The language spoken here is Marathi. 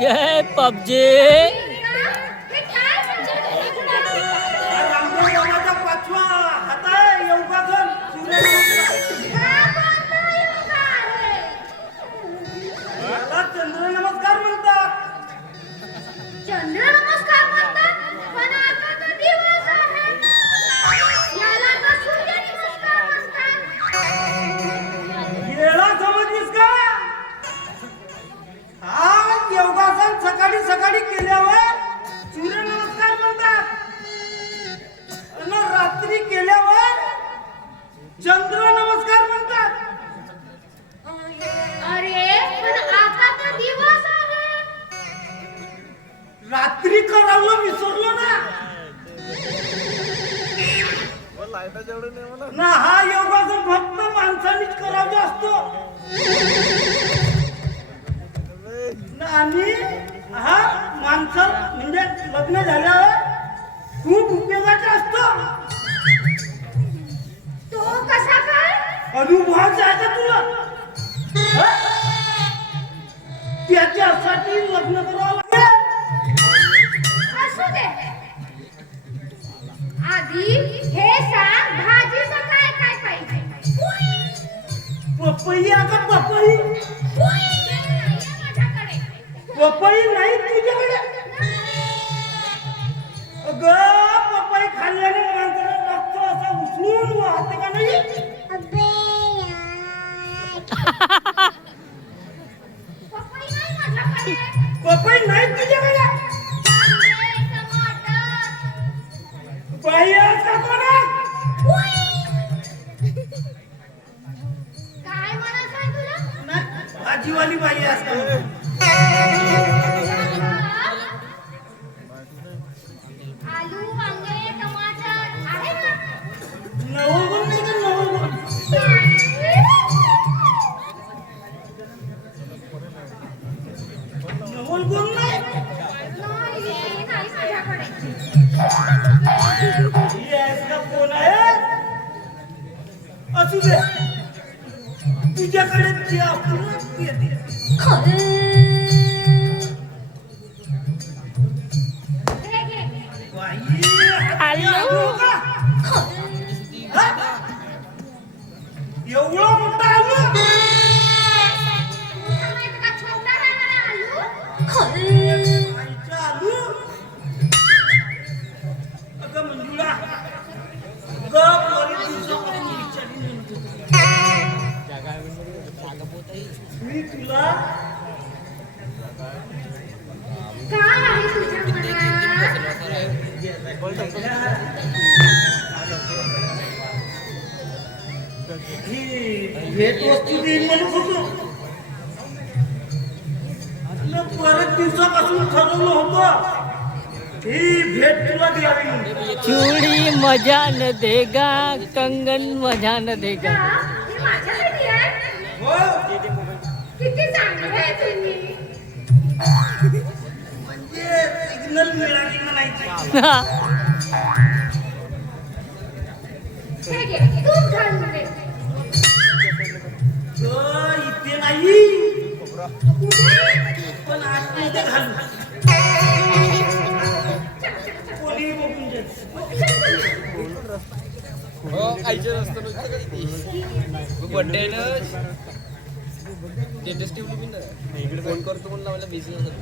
जय पबजी. पाचवा हात आहे योगासन चंद्र नमस्कार म्हणतात. चंद्र नमस्कार म्हणतात पण आता तर दिवस आहे याला तर सूर्य नमस्कार म्हणतात. येळा समजलीस का? हा योगासन सकाळी सकाळी केल्यावर सूर्य नमस्कार म्हणतात आणि रात्री केल्यावर चंद्र नमस्कार म्हणतात. अरे पण आता तर दिवस आहे. रात्री करावं विसरलो ना. ना हा योगासन फक्त माणसानेच करावं असतो आणि हा माणसं म्हणजे लग्न झाल्यावर खूप उपयोगाचा असतो. तो कसा काय? अनुभवाचा आहे का तुला? त्याच्यासाठी लग्न करावं लागेल. असू दे. आधी हे सांग भाजीचं काय काय पाहिजे? पपई आता पपई माझ्याकडे पपई नाही तुझ्याकडे. अगं पपई खाल्ल्याने माणसाला रक्त असं उचलून वाहते का नाही? पपई नाही माझ्याकडे. पपई नाही तुझ्याकडे. टमाटर बाई असं कोण? काय म्हणायचं आहे तुला? भाजीवाली बाई असतात. आलू वांगे टमाटर आहे ना? नवरगुण नाही का नवरगुण? नवरगुण नाही. नाही माझ्याकडे. ही आहेस का कोण आहे? असू दे. तुझ्याकडे जे आपण ते दे. घे, घे. बाई हाती आलू का? हा? एवढं मोठं आलू? तुला माहिती का छोटा राहणारा आलू? बाईचं आलू? अगं मंजुळा, अगं बरेच दिवसापासून विचारली नव्हती. मी तुला काय आहे तुझ्या मनात? ही भेट वस्तू देईन म्हणत होतो. आपलं बरेच दिवसापासून ठरवलं होतं ही भेट तुला द्यावी म्हणून. चूड़ी मजा न देगा, कंगन मजा न देगा. ही माझ्यासाठी आहे. हो, किती चांगलं आहे तुम्ही. म्हणजे सिग्नल मिळाली म्हणायची. हे घे, तूच घालून दे. इथे नाही कुठे? पण आतमध्ये घालू. कोणी बघून जाईल. आईच्या रस्त्यानं बर्थडे स्टेटस ठेवली मी ना इकडे फोन करतो म्हणून मला बिझी होतं.